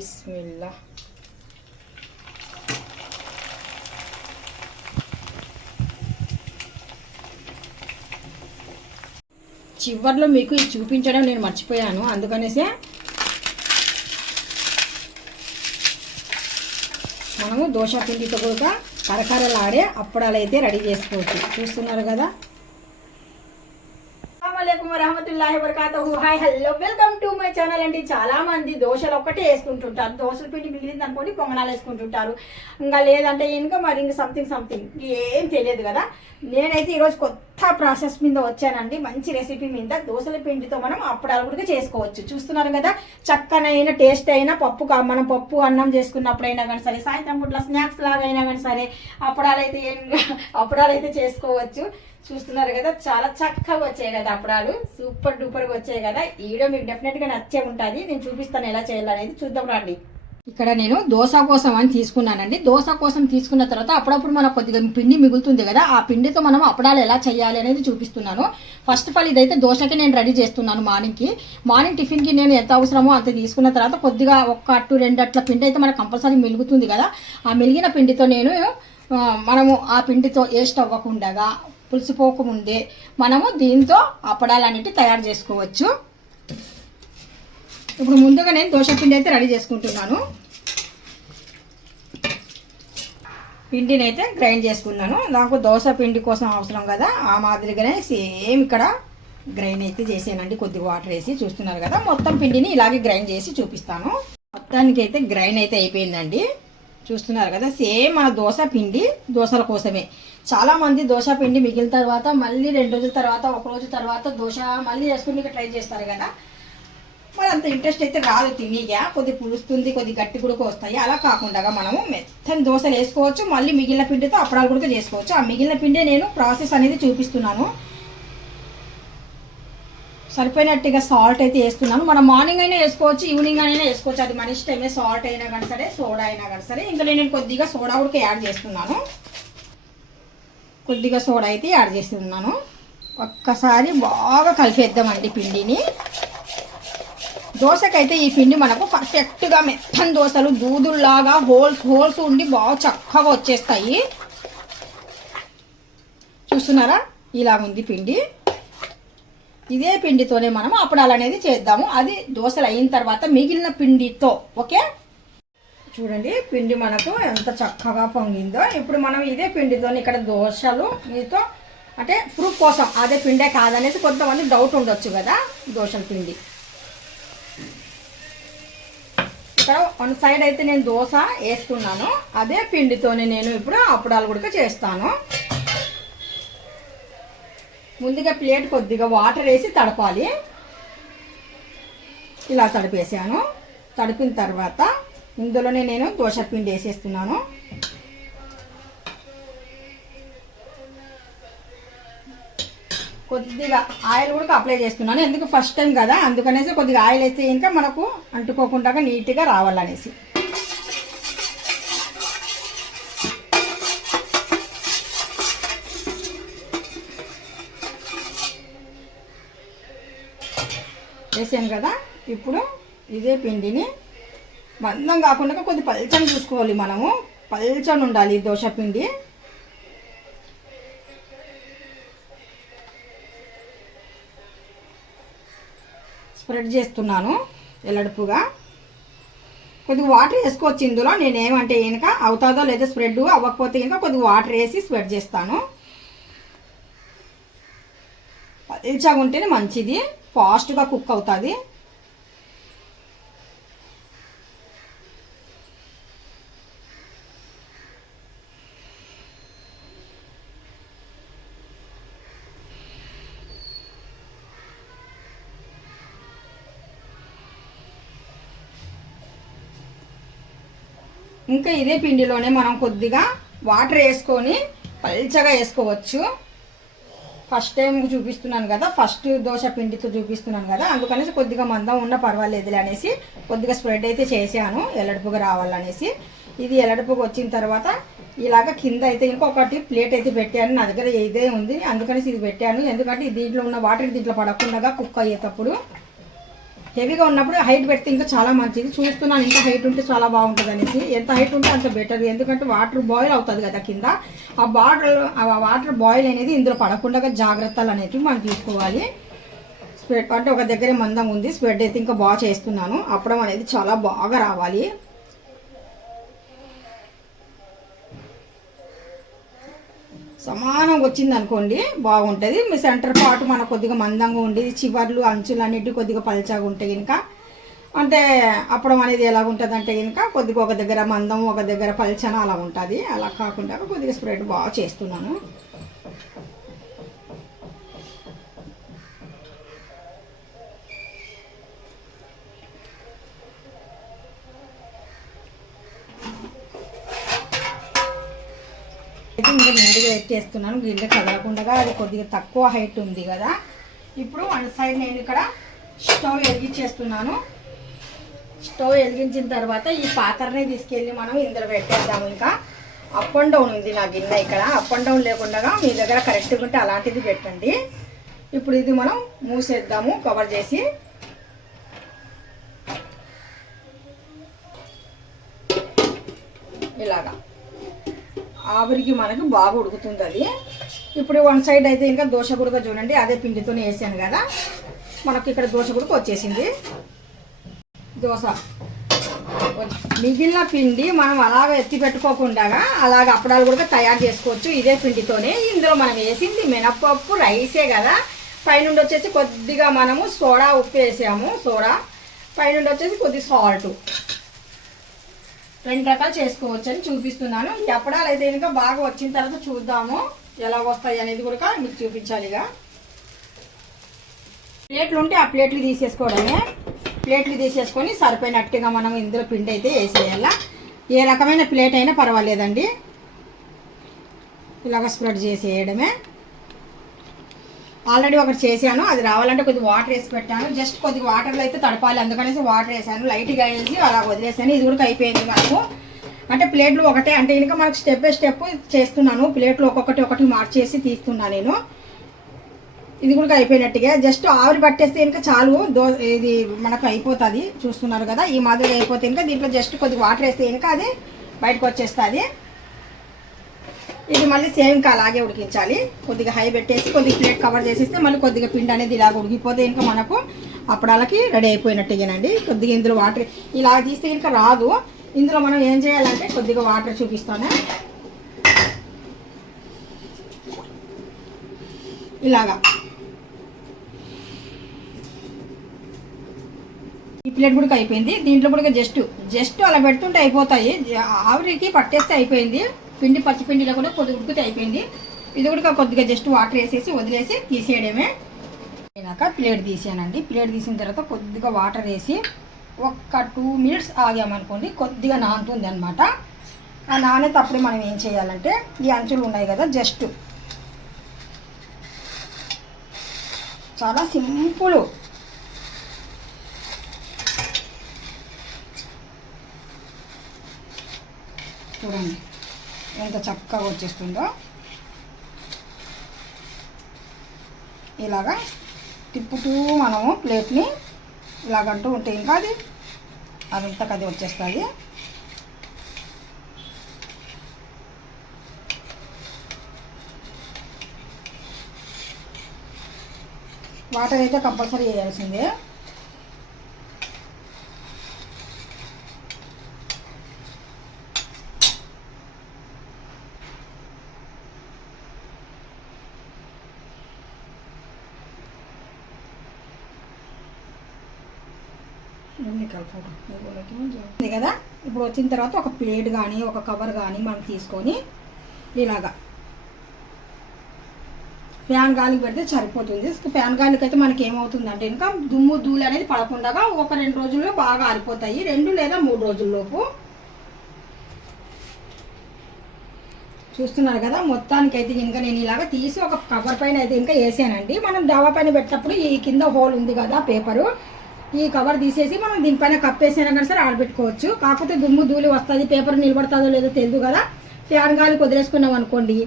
బిస్మిల్లా చివర్లో మీకు ఇది చూపించడం నేను మర్చిపోయాను అందుకనేసే మనము దోశ పిండితో కూడా కరకరలాడే అప్పడాలు అయితే రెడీ చేసుకోవచ్చు. చూస్తున్నారు కదా? అస్సలాముఅలైకుం వరహమతుల్లాహి వబరకాతుహు. Hi hello welcome my channel అండి చాలా మంది దోశలు ఒక్కటే వేసుకుంటుంటారు. దోశల పిండి మిగిలింది అనుకోండి పొంగనాలు వేసుకుంటుంటారు. ఇంకా లేదంటే ఇంకా మరి ఇంకా సంథింగ్ సంథింగ్ ఏం తెలియదు కదా. నేనైతే ఈరోజు కొత్త ప్రాసెస్ మీద వచ్చానండి. మంచి రెసిపీ మీద దోశల పిండితో మనం అప్పడాలు కూడా చేసుకోవచ్చు. చూస్తున్నారు కదా? చక్కనైన టేస్ట్ అయినా పప్పు కా- మనం పప్పు అన్నం చేసుకున్నప్పుడైనా కానీ సరే సాయంత్రం పూట్ల స్నాక్స్ లాగా అయినా కానీ సరే అప్పడాలు అయితే ఏం అప్పడాలు అయితే చేసుకోవచ్చు. చూస్తున్నారు కదా చాలా చక్కగా వచ్చాయి కదా అప్పడాలు. సూపర్ డూపర్గా వచ్చాయి కదా. ఈ వీడియో మీకు డెఫినెట్గా నచ్చే ఉంటుంది. నేను చూపిస్తాను ఎలా చేయాలనేది. చూద్దాం రండి. ఇక్కడ నేను దోశ కోసం అని తీసుకున్నానండి. దోశ కోసం తీసుకున్న తర్వాత అప్పుడప్పుడు మనకు కొద్దిగా పిండి మిగులుతుంది కదా ఆ పిండితో మనం అప్పడాలు ఎలా చేయాలి అనేది చూపిస్తున్నాను. ఫస్ట్ ఆఫ్ ఆల్ ఇదైతే దోశకి నేను రెడీ చేస్తున్నాను మార్నింగ్కి. మార్నింగ్ టిఫిన్కి నేను ఎంత అవసరమో అంత తీసుకున్న తర్వాత కొద్దిగా ఒక్క అట్టు రెండు అట్ల పిండి అయితే మనకు కంపల్సరీ మిలుగుతుంది కదా. ఆ మిలిగిన పిండితో నేను మనము ఆ పిండితో వేస్ట్ అవ్వకుండా పులిసిపోకముందే మనము దీంతో అప్పడాలు తయారు చేసుకోవచ్చు. ఇప్పుడు ముందుగా నేను దోశ పిండి అయితే రెడీ చేసుకుంటున్నాను. పిండిని అయితే గ్రైండ్ చేసుకున్నాను. నాకు దోశ పిండి కోసం అవసరం కదా ఆ మాదిరిగానే సేమ్ ఇక్కడ గ్రైండ్ అయితే చేసానండి కొద్దిగా వాటర్ వేసి చూస్తున్నారు కదా మొత్తం పిండిని ఇలాగే గ్రైండ్ చేసి చూపిస్తాను. మొత్తానికి అయితే గ్రైండ్ అయితే అయిపోయిందండి. చూస్తున్నారు కదా సేమ్ మన దోశ పిండి దోశల కోసమే. చాలామంది దోశ పిండి మిగిలిన తర్వాత మళ్ళీ రెండు రోజుల తర్వాత ఒక రోజు తర్వాత దోశ మళ్ళీ చేసుకుని ట్రై చేస్తారు కదా. మరి అంత ఇంట్రెస్ట్ అయితే రాదు తినిగా కొద్ది పులుస్తుంది కొద్ది గట్టి కూడా వస్తాయి అలా కాకుండా మనము మెత్తని దోశలు వేసుకోవచ్చు మళ్ళీ మిగిలిన పిండితో అప్పడాలు కూడా చేసుకోవచ్చు. ఆ మిగిలిన పిండే నేను ప్రాసెస్ అనేది చూపిస్తున్నాను. సరిపోయినట్టుగా సాల్ట్ అయితే వేస్తున్నాను. మనం మార్నింగ్ అయినా వేసుకోవచ్చు ఈవినింగ్ అయినా వేసుకోవచ్చు. అది మన ఇష్టమే సాల్ట్ అయినా కానీ సరే సోడా అయినా కానీ సరే. ఇంకా నేను కొద్దిగా సోడా కూడా యాడ్ చేస్తున్నాను. కొద్దిగా సోడా అయితే యాడ్ చేస్తున్నాను. ఒక్కసారి బాగా కలిపేద్దామండి పిండిని. దోశకైతే ఈ పిండి మనకు పర్ఫెక్ట్గా మెత్తని దోశలు దూదుల్లాగా హోల్స్ హోల్స్ ఉండి బాగా చక్కగా వచ్చేస్తాయి. చూస్తున్నారా? ఇలా ఉంది పిండి. ఇదే పిండితోనే మనం అప్పడాలు అనేది చేద్దాము. అది దోశలు అయిన తర్వాత మిగిలిన పిండితో ఓకే? చూడండి పిండి మనకు ఎంత చక్కగా పొంగిందో. ఇప్పుడు మనం ఇదే పిండితో ఇక్కడ దోశలు మీతో అంటే ప్రూఫ్ కోసం అదే పిండే కాదనేసి కొంతమంది డౌట్ ఉండొచ్చు కదా దోశల పిండి. ఇక్కడ వన్ సైడ్ అయితే నేను దోశ వేసుకున్నాను అదే పిండితోనే నేను ఇప్పుడు అప్పడాలు కూడా చేస్తాను. ముందుగా ప్లేట్ కొద్దిగా వాటర్ వేసి తడపాలి. ఇలా తడిపేసాను. తడిపిన తర్వాత ఇందులోనే నేను దోశ పిండి వేసేస్తున్నాను. కొద్దిగా ఆయిల్ కూడా అప్లై చేస్తున్నాను. ఎందుకు? ఫస్ట్ టైం కదా. అందుకనేసి కొద్దిగా ఆయిల్ వేస్తే ఇంకా మనకు అంటుకోకుండా నీట్గా రావాలనేసి. వేసాను కదా ఇప్పుడు ఇదే పిండిని మందం కాకుండా కొద్ది పల్చని చూసుకోవాలి మనము. పల్చని ఉండాలి దోశ పిండి. స్ప్రెడ్ చేస్తున్నాను ఎలడుపుగా. కొద్దిగా వాటర్ వేసుకోవచ్చు ఇందులో నేనేమంటే కనుక అవుతుందో లేదో స్ప్రెడ్ అవ్వకపోతే కనుక కొద్దిగా వాటర్ వేసి స్ప్రెడ్ చేస్తాను. పల్చగా ఉంటేనే మంచిది. ఫాస్ట్గా కుక్ అవుతుంది. ఇంకా ఇదే పిండిలోనే మనం కొద్దిగా వాటర్ వేసుకొని పల్చగా వేసుకోవచ్చు. ఫస్ట్ టైం చూపిస్తున్నాను కదా ఫస్ట్ దోశ పిండితో చూపిస్తున్నాను కదా అందుకనేసి కొద్దిగా మందం ఉన్న పర్వాలేదులే అనేసి కొద్దిగా స్ప్రెడ్ అయితే చేశాను ఎల్లడుపుగా రావాలనేసి. ఇది ఎల్లడుపుగా వచ్చిన తర్వాత ఇలాగ కింద అయితే ఇంకొకటి ప్లేట్ అయితే పెట్టాను నా దగ్గర ఇదే ఉంది అందుకనేసి ఇది పెట్టాను. ఎందుకంటే దీంట్లో ఉన్న వాటర్ దీంట్లో పడకుండా కుక్ అయ్యేటప్పుడు హెవీగా ఉన్నప్పుడు హైట్ పెడితే ఇంకా చాలా మంచిది. చూస్తున్నాను ఇంకా హైట్ ఉంటే చాలా బాగుంటుంది అనేసి. ఎంత హైట్ ఉంటే అంత బెటర్. ఎందుకంటే వాటర్ బాయిల్ అవుతుంది కదా కింద. ఆ వాటర్ ఆ వాటర్ బాయిల్ అనేది ఇందులో పడకుండా జాగ్రత్తలు అనేవి మనం తీసుకోవాలి. స్ప్రెడ్ అంటే ఒక దగ్గరే మందం ఉంది. స్ప్రెడ్ అయితే ఇంకా బాగా చేస్తున్నాను. అప్పడం అనేది చాలా బాగా రావాలి. సమానం వచ్చింది అనుకోండి బాగుంటుంది. మీ సెంటర్ పార్ట్ మన కొద్దిగా మందంగా ఉండేది. చివర్లు అంచులు అన్నిటి కొద్దిగా పలచగా ఉంటాయి కనుక అంటే అప్పడం అనేది ఎలా ఉంటుంది అంటే కనుక కొద్దిగా ఒక దగ్గర మందం ఒక దగ్గర పల్చన అలా ఉంటుంది. అలా కాకుండా కొద్దిగా స్ప్రెడ్ బాగా చేస్తున్నాను. అయితే ఇంకా నిండుగా పెట్టేస్తున్నాను గిన్నె కదలకుండా అది కొద్దిగా తక్కువ హైట్ ఉంది కదా. ఇప్పుడు వన్ సైడ్ నేను ఇక్కడ స్టవ్ వెలిగించేస్తున్నాను. స్టవ్ వెలిగించిన తర్వాత ఈ పాత్రని తీసుకెళ్ళి మనం ఇందులో పెట్టేద్దాము ఇంకా. అప్ అండ్ డౌన్ ఉంది నా గిన్నె ఇక్కడ. అప్ అండ్ డౌన్ లేకుండా మీ దగ్గర కరెక్ట్గా ఉంటే అలాంటిది పెట్టండి. ఇప్పుడు ఇది మనం మూసేద్దాము కవర్ చేసి. ఇలాగా. ఆవిరికి మనకు బాగా ఉడుకుతుంది అది. ఇప్పుడు వన్ సైడ్ అయితే ఇంకా దోశ గుడక చూడండి అదే పిండితోనే వేసాను కదా. మనకి ఇక్కడ దోశ గుడక వచ్చేసింది. దోశ. మిగిలిన పిండి మనం అలాగ ఎత్తి పెట్టుకోకుండా అలాగ అప్పడాలు కూడా తయారు చేసుకోవచ్చు. ఇదే పిండితోనే ఇందులో మనం వేసింది మినపప్పు రైసే కదా. పైనుండి వచ్చేసి కొద్దిగా మనము సోడా ఉప్పు వేసాము సోడా. పైనుండి వచ్చేసి కొద్ది సాల్ట్. రెండు రకాలు చేసుకోవచ్చు అని చూపిస్తున్నాను. ఈ అప్పడాలు అయితే ఇంకా బాగా వచ్చిన తర్వాత చూద్దాము. ఎలా వస్తాయి అనేది కూడా మీకు చూపించాలి ఇక. ప్లేట్లు ఉంటే ఆ ప్లేట్లు తీసేసుకోవడమే. ప్లేట్లు తీసేసుకొని సరిపోయినట్టుగా మనం ఇందులో పిండి అయితే వేసేయాల. ఏ రకమైన ప్లేట్ అయినా పర్వాలేదండి. ఇలాగ స్ప్రెడ్ చేసేయడమే. ఆల్రెడీ ఒకటి చేశాను అది రావాలంటే కొద్దిగా వాటర్ వేసి పెట్టాను. జస్ట్ కొద్దిగా వాటర్లో అయితే తడపాలి అందుకనేసి వాటర్ వేసాను. లైట్గా వేసి అలా వదిలేసాను. ఇది కూడా అయిపోయింది మనకు. అంటే ప్లేట్లు ఒకటే అంటే ఇంకా మనకు స్టెప్ బై స్టెప్ చేస్తున్నాను. ప్లేట్లు ఒక్కొక్కటి ఒకటి మార్చేసి తీస్తున్నాను నేను. ఇది కూడా అయిపోయినట్టుగా. జస్ట్ ఆవిరి పట్టేస్తే ఇంకా చాలు. దో ఇది మనకు అయిపోతుంది. చూస్తున్నారు కదా ఈ మాదిరిగా అయిపోతే ఇంకా దీంట్లో జస్ట్ కొద్దిగా వాటర్ వేస్తే ఇంకా అది బయటకు వచ్చేస్తుంది. ఇది మళ్ళీ సేమ్ ఇంకా అలాగే ఉడికించాలి. కొద్దిగా హై పెట్టేసి కొద్దిగా ప్లేట్ కవర్ చేసేస్తే మళ్ళీ కొద్దిగా పిండి అనేది ఇలాగ ఉడికిపోతే ఇంకా మనకు అప్పడాలకి రెడీ అయిపోయినట్టుగానండి కొద్దిగా ఇందులో వాటర్ ఇలా తీస్తే ఇంకా రాదు. ఇందులో మనం ఏం చేయాలంటే కొద్దిగా వాటర్ చూపిస్తాను. ఇలాగా. ఈ ప్లేట్ కూడా అయిపోయింది. దీంట్లో కూడా జస్ట్ జస్ట్ అలా పెడుతుంటే అయిపోతాయి. ఆవిరికి పట్టేస్తే అయిపోయింది. పిండి పచ్చిపిండిలో కూడా కొద్ది ఉడికితే అయిపోయింది. ఇది కూడా కొద్దిగా జస్ట్ వాటర్ వేసేసి వదిలేసి తీసేయడమే. అయినాక ప్లేట్ తీసానండి ప్లేట్ తీసిన తర్వాత కొద్దిగా వాటర్ వేసి ఒక్క టూ మినిట్స్ ఆగామనుకోండి కొద్దిగా నానుతుంది అనమాట ఆ నానేటప్పుడు మనం ఏం చేయాలంటే ఈ అంచులు ఉన్నాయి కదా జస్ట్ చాలా సింపుల్. చూడండి. ఎంత చక్కగా వచ్చేస్తుందో ఇలాగా తిప్పుతూ మనము ప్లేట్ని ఇలాగంటూ ఉంటే ఇంకా అది అదంతా అది వచ్చేస్తుంది వాటర్ అయితే కంపల్సరీ వేయాల్సిందే. ఉంది కదా? ఇప్పుడు వచ్చిన తర్వాత ఒక ప్లేట్ కానీ ఒక కవర్ కానీ మనం తీసుకొని ఇలాగా ఫ్యాన్ గాలికి పెడితే సరిపోతుంది. ఫ్యాన్ గాలికి అయితే మనకి ఏమవుతుందంటే ఇంకా దుమ్ము ధూళి అనేది పడకుండా ఒక రెండు రోజుల్లో బాగా ఆరిపోతాయి. రెండు లేదా మూడు రోజుల్లోపు. చూస్తున్నారు కదా? మొత్తానికి అయితే ఇంకా నేను ఇలాగ తీసి ఒక కవర్ పైన అయితే ఇంకా వేసానండి. మనం డవా పైన పెట్టినప్పుడు ఈ కింద హోల్ ఉంది కదా పేపరు. ఈ కవర్ తీసేసి మనం దీనిపైన కప్పేసినా కానీ సరే ఆడబెట్టుకోవచ్చు కాకపోతే దుమ్ము ధూళి వస్తుంది పేపర్ నిలబడుతుందో లేదో తెలియదు కదా. ఫ్యాన్ గాలి కుదిరేసుకున్నాం అనుకోండి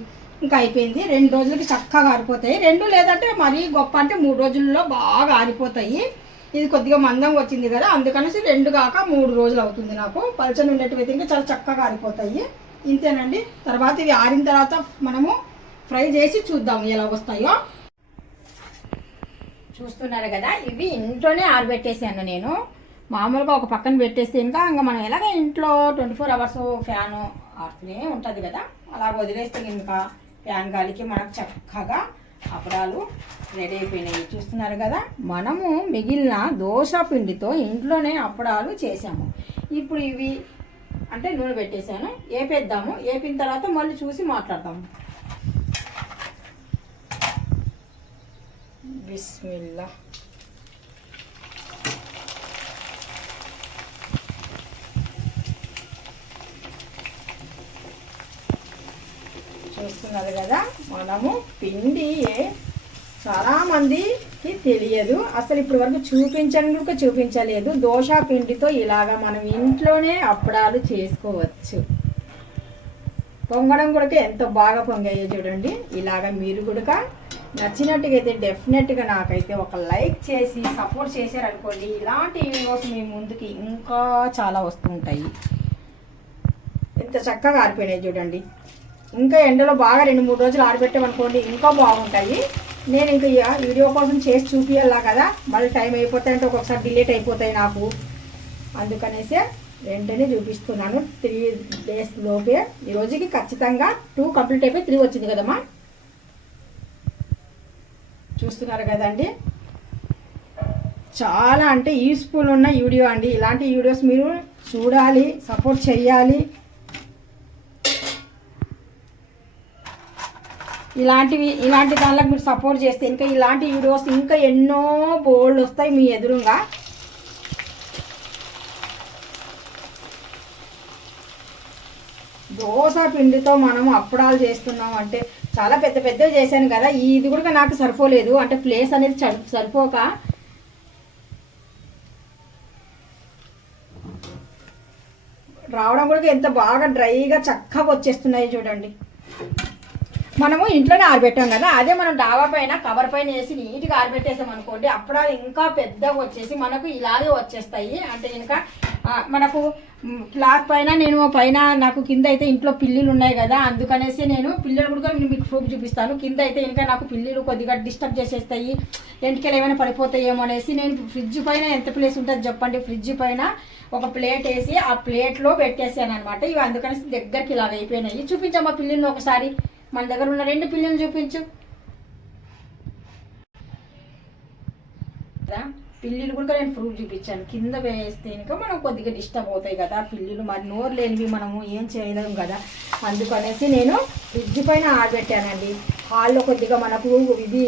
ఇంకా అయిపోయింది. రెండు రోజులకి చక్కగా ఆరిపోతాయి. రెండు లేదంటే మరీ గొప్ప అంటే మూడు రోజుల్లో బాగా ఆరిపోతాయి. ఇది కొద్దిగా మందం వచ్చింది కదా అందుకనేసి రెండు కాక మూడు రోజులు అవుతుంది నాకు. పలచని ఉండేటివి ఇంకా చాలా చక్కగా ఆరిపోతాయి. ఇంతేనండి. తర్వాత ఇవి ఆరిన తర్వాత మనము ఫ్రై చేసి చూద్దాం ఎలా వస్తాయో. చూస్తున్నారు కదా ఇవి ఇంట్లోనే ఆరబెట్టేసాను నేను. మామూలుగా ఒక పక్కన పెట్టేస్తే ఇంకా ఇంకా మనం ఎలాగ ఇంట్లో ట్వంటీ ఫోర్ అవర్స్ ఫ్యాన్ ఆడుతూనే ఉంటుంది కదా అలా వదిలేస్తే ఇంకా ఫ్యాన్ గాలికి మనకు చక్కగా అప్పడాలు రెడీ అయిపోయినాయి. చూస్తున్నారు కదా మనము మిగిలిన దోశ పిండితో ఇంట్లోనే అప్పడాలు చేసాము ఇప్పుడు ఇవి అంటే నూనె పెట్టేశాను ఏపేద్దాము ఏపిన తర్వాత మళ్ళీ చూసి మాట్లాడదాము. బిస్మిల్లా చూస్తున్నారు కదా మనము పిండి చాలామందికి తెలియదు. అసలు ఇప్పటి వరకు చూపించని కూడా చూపించలేదు. దోశ పిండితో ఇలాగా మనం ఇంట్లోనే అప్పడాలు చేసుకోవచ్చు. పొంగడం కూడా ఎంత బాగా పొంగాయో చూడండి. ఇలాగ మీరు కూడా నచ్చినట్టుగా అయితే డెఫినెట్గా నాకైతే ఒక లైక్ చేసి సపోర్ట్ చేశారనుకోండి ఇలాంటి వీడియోస్ మీ ముందుకి ఇంకా చాలా వస్తూ ఉంటాయి ఎంత చక్కగా ఆరిపోయినాయి చూడండి. ఇంకా ఎండలో బాగా రెండు మూడు రోజులు ఆరిపెట్టామనుకోండి ఇంకా బాగుంటాయి. నేను ఇంకా వీడియో కోసం చేసి చూపించాలా కదా? మళ్ళీ టైం అయిపోతాయి అంటే ఒక్కొక్కసారి డిలేట్ అయిపోతాయి నాకు. అందుకనేసే వెంటనే చూపిస్తున్నాను. త్రీ డేస్ లోపే. ఈ రోజుకి ఖచ్చితంగా టూ కంప్లీట్ అయిపోయి త్రీ వచ్చింది కదమ్మా? చూస్తున్నారు కదండి. చాలా అంటే యూస్ఫుల్ ఉన్న వీడియో అండి. ఇలాంటి వీడియోస్ మీరు చూడాలి సపోర్ట్ చేయాలి. ఇలాంటివి ఇలాంటి దానిలకు మీరు సపోర్ట్ చేస్తే ఇంకా ఇలాంటి వీడియోస్ ఇంకా ఎన్నో బోల్డ్ వస్తాయి మీ ఎదురుగా. దోశ పిండితో మనం అప్పడాలు చేస్తున్నాం అంటే చాలా పెద్ద పెద్దవి చేశాను కదా ఇది కూడా నాకు సరిపోలేదు. అంటే ప్లేస్ అనేది సరిపోక. రావడం కూడా ఎంత బాగా డ్రైగా చక్కగా వచ్చేస్తున్నాయి చూడండి. మనము ఇంట్లోనే ఆరబెట్టాం కదా అదే మనం డాబా పైన కవర్ పైన వేసి నీట్గా ఆరబెట్టేసాం అనుకోండి అప్పుడు అది ఇంకా పెద్దగా వచ్చేసి మనకు ఇలాగే వచ్చేస్తాయి. అంటే ఇంకా మనకు క్లాత్ పైన నేను పైన నాకు కింద అయితే ఇంట్లో పిల్లులు ఉన్నాయి కదా అందుకనేసి నేను పిల్లలు కూడా నేను మీకు ప్రూఫ్ చూపిస్తాను. కింద అయితే ఇంకా నాకు పిల్లులు కొద్దిగా డిస్టర్బ్ చేసేస్తాయి ఎంటికలు ఏమైనా పడిపోతాయేమో అనేసి నేను ఫ్రిడ్జ్ పైన ఎంత ప్లేస్ ఉంటుంది చెప్పండి. ఫ్రిడ్జ్ పైన ఒక ప్లేట్ వేసి ఆ ప్లేట్లో పెట్టేసాను అనమాట ఇవి అందుకనేసి దగ్గరికి ఇలా అయిపోయినాయి. చూపించమ్మా పిల్లుల్ని ఒకసారి. మన దగ్గర ఉన్న రెండు పిల్లలు చూపించు. పిల్లులు కూడా నేను ప్రూఫ్ చూపించాను. కింద వేస్తే ఇంకా మనం కొద్దిగా డిస్టర్బ్ అవుతాయి కదా పిల్లులు. మరి నోరు లేనివి మనము ఏం చేయలేము కదా? అందుకనేసి నేను ఫ్రిడ్జ్ పైన ఆడబెట్టానండి హాల్లో కొద్దిగా మనకు ఇది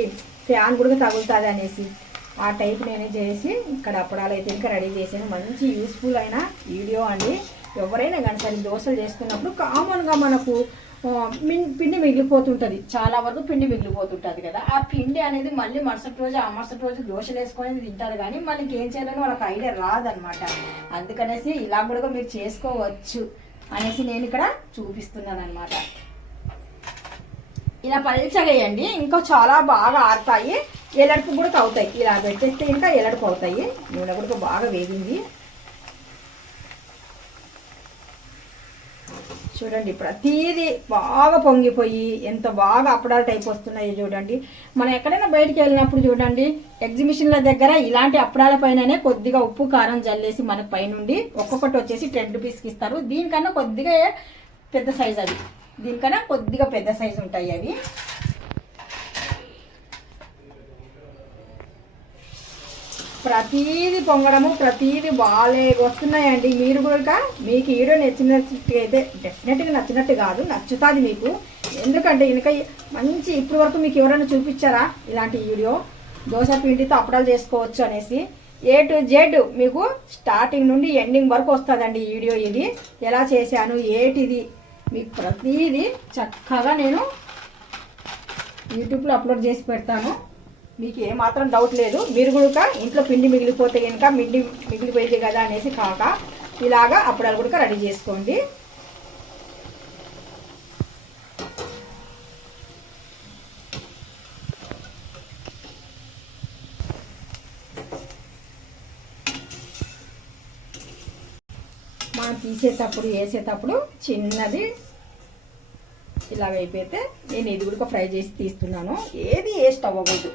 ఫ్యాన్ కూడా తగులుతుంది అనేసి. ఆ టైప్ నేను చేసి ఇక్కడ అప్పడాలు అయితే ఇంకా రెడీ చేశాను. మంచి యూస్ఫుల్ అయిన వీడియో అండి. ఎవరైనా కానీ సరే దోశలు చేసుకున్నప్పుడు కామన్గా మనకు పిండి మిగిలిపోతుంటుంది. చాలా వరకు పిండి మిగిలిపోతుంటుంది కదా. ఆ పిండి అనేది మళ్ళీ మరుసటి రోజు ఆ మరుసటి రోజు దోశలు వేసుకొని తింటారు కానీ మనకి ఏం చేయాలని వాళ్ళకి ఐడియా రాదనమాట అందుకనేసి ఇలా కూడా మీరు చేసుకోవచ్చు అనేసి నేను ఇక్కడ చూపిస్తున్నాను అనమాట ఇలా పల్చగా ఇంకా చాలా బాగా ఆరుతాయి. ఎలడుపు కూడా అవుతాయి ఇలా పెట్టేస్తే ఇంకా ఎలడుపు అవుతాయి. నూనె కూడా బాగా వేగింది. చూడండి ప్రతిదీ బాగా పొంగిపోయి ఎంత బాగా అప్పడాల టైప్ వస్తున్నాయో చూడండి. మనం ఎక్కడైనా బయటికి వెళ్ళినప్పుడు చూడండి ఎగ్జిబిషన్ల దగ్గర ఇలాంటి అప్పడాల పైననే కొద్దిగా ఉప్పు కారం జల్లేసి మన పైనుండి ఒక్కొక్కటి వచ్చేసి టెన్ రూపీస్కి ఇస్తారు. దీనికన్నా కొద్దిగా పెద్ద సైజ్ అవి దీనికన్నా కొద్దిగా పెద్ద సైజు ఉంటాయి అవి. ప్రతీది పొంగడము ప్రతీది బాగాలే వస్తున్నాయండి. మీరు కూడా మీకు వీడియో నచ్చినట్టు అయితే డెఫినెట్గా నచ్చినట్టు కాదు నచ్చుతుంది మీకు. ఎందుకంటే ఇంకా మంచి ఇప్పటి వరకు మీకు ఎవరైనా చూపించారా ఇలాంటి వీడియో? దోశ పిండితో అప్పడాలు చేసుకోవచ్చు అనేసి. ఏ టు జెడ్ మీకు స్టార్టింగ్ నుండి ఎండింగ్ వరకు వస్తుందండి ఈ వీడియో ఇది. ఎలా చేశాను ఏటిది? మీకు ప్రతీది చక్కగా నేను యూట్యూబ్లో అప్లోడ్ చేసి పెడతాను. మీకు ఏమాత్రం డౌట్ లేదు. మీరు కూడా ఇంట్లో పిండి మిగిలిపోతే కనుక పిండి మిగిలిపోయింది కదా అనేసి కాక ఇలాగా అప్పడాలు కూడా రెడీ చేసుకోండి. మనం తీసేటప్పుడు వేసేటప్పుడు చిన్నది ఇలాగైపోతే నేను ఇది కూడా ఫ్రై చేసి తీస్తున్నాను. ఏది వేస్ట్ అవ్వకూడదు.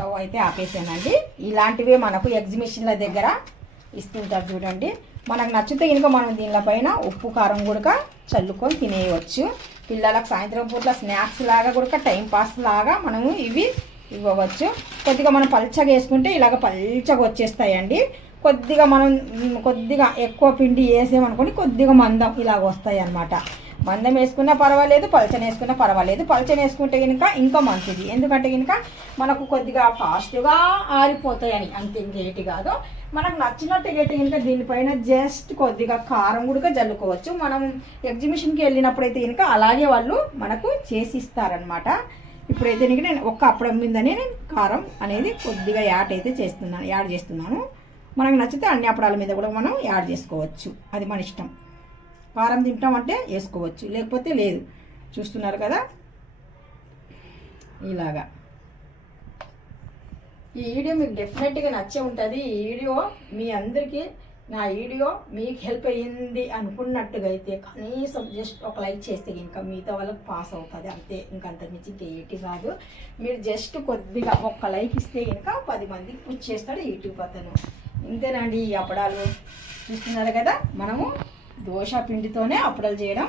స్టవ్ అయితే ఆపేసానండి. ఇలాంటివే మనకు ఎగ్జిబిషన్ల దగ్గర ఇస్తుంటారు చూడండి. మనకు నచ్చితే కనుక మనం దీనిపైన ఉప్పు కారం కూడా చల్లుకొని తినేయవచ్చు పిల్లలకు సాయంత్రం పూట స్నాక్స్ లాగా కూడా టైం పాస్ లాగా మనము ఇవి ఇవ్వవచ్చు. కొద్దిగా మనం పల్చగా వేసుకుంటే ఇలాగ పల్చగా వచ్చేస్తాయండి. కొద్దిగా మనం కొద్దిగా ఎక్కువ పిండి వేసామనుకోండి కొద్దిగా మందం ఇలాగ వస్తాయి అన్నమాట మందం వేసుకున్నా పర్వాలేదు పలచన వేసుకున్నా పర్వాలేదు. పలచన వేసుకుంటే కనుక ఇంకా మంచిది. ఎందుకంటే కనుక మనకు కొద్దిగా ఫాస్ట్గా ఆరిపోతాయని అంతే ఇంకేటి కాదు. మనకు నచ్చినట్టు గట్టి కనుక దీనిపైన జస్ట్ కొద్దిగా కారం కూడా జల్లుకోవచ్చు. మనం ఎగ్జిబిషన్కి వెళ్ళినప్పుడైతే కనుక అలాగే వాళ్ళు మనకు చేసి ఇస్తారనమాట ఇప్పుడైతే కనుక నేను ఒక్క అప్పడం మీదనే నేను కారం అనేది కొద్దిగా యాడ్ అయితే చేస్తున్నాను యాడ్ చేస్తున్నాను. మనకు నచ్చితే అన్ని అప్పడాల మీద కూడా మనం యాడ్ చేసుకోవచ్చు. అది మన ఇష్టం. కారం తింటామంటే వేసుకోవచ్చు. లేకపోతే లేదు. చూస్తున్నారు కదా? ఇలాగా. ఈ వీడియో మీకు డెఫినెట్గా నచ్చే ఉంటుంది. ఈ వీడియో మీ అందరికీ నా వీడియో మీకు హెల్ప్ అయ్యింది అనుకున్నట్టుగా అయితే కనీసం జస్ట్ ఒక లైక్ చేస్తే ఇంకా మిగతా వాళ్ళకి పాస్ అవుతుంది. అంతే. ఇంకంత మించి ఇంకేటి కాదు. మీరు జస్ట్ కొద్దిగా ఒక్క లైక్ ఇస్తే ఇంకా పది మందికి పుచ్చేస్తాడు యూట్యూబ్ అతను. ఇంతేనండి ఈ అపడాలు. చూస్తున్నారు కదా? మనము దోశ పిండితోనే అప్పడలు చేయడం